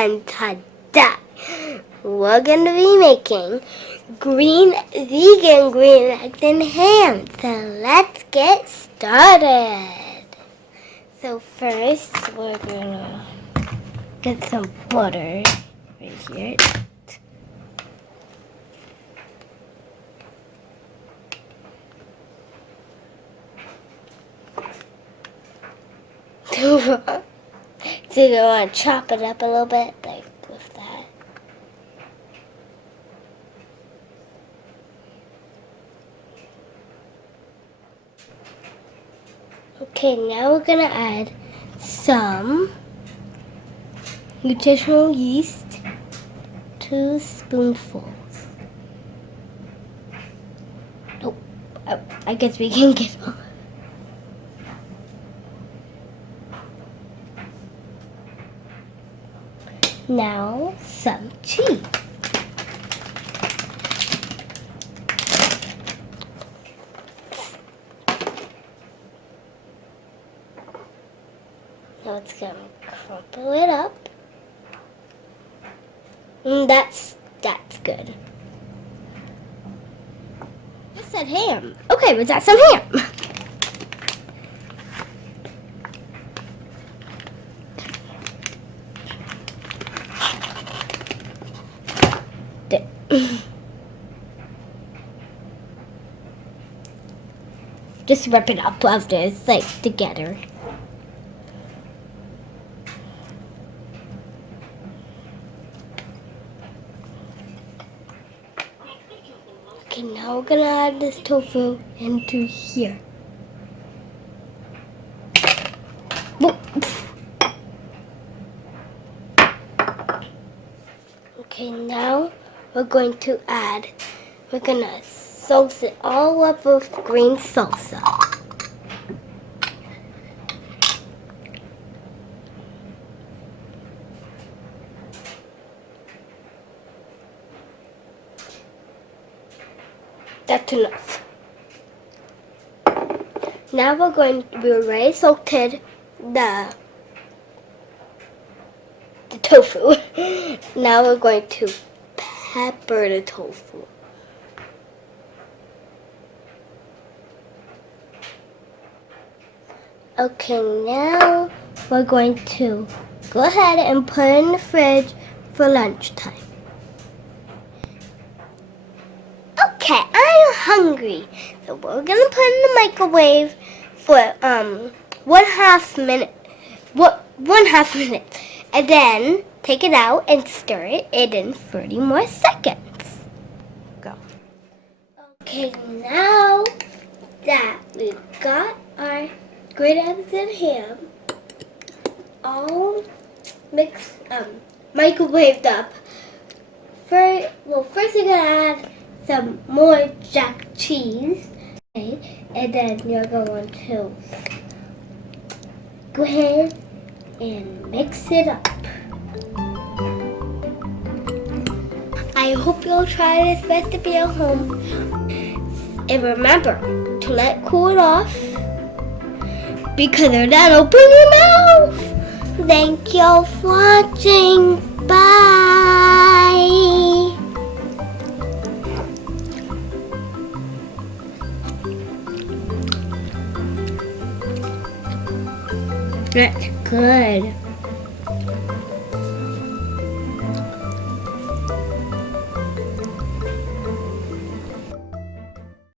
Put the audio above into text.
and today we're going to be making vegan green eggs and ham. So let's get started. So first we're going to get some butter right here. So you want to chop it up a little bit, like with that. Okay, now we're going to add some nutritional yeast, 2 spoonfuls. Oh, I guess we can get on. Now, some cheese. Now it's going to crumple it up. That's good. I said ham. Okay, was that some ham? Just wrap it up after it's like together. Okay, now we're gonna add this tofu into here. Okay, now we're gonna sauce it all up with green salsa. That's enough. Now we already salted the tofu. Now we're going to pepper the tofu. Okay, now we're going to go ahead and put it in the fridge for lunchtime. Okay, I'm hungry, so we're gonna put it in the microwave for 1/2 minute. 1/2 minute, and then take it out and stir it in 30 more seconds. Go. Okay, now that we've got our green eggs and ham all mixed, microwaved up. First we're gonna add some more jack cheese, okay, and then you're going to go ahead and mix it up. I hope you'll try this recipe at home. And remember to let it cool off, because if not, open your mouth. Thank you for watching. Bye. That's good.